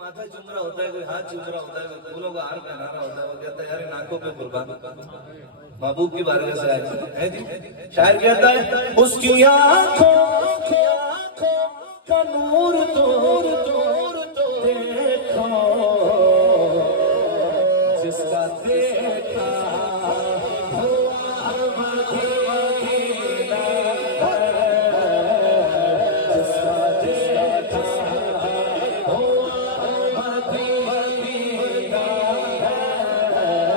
माथा चूम रहा होता है, कोई हाथ चूम रहा होता है, कोई फूलों का हार पहना रहा होता है, वो कहता है यार इन आंखों पे कुर्बान महबूब की बारगाह से आए है जी। शायर कहता है उसकी आंखों का नूर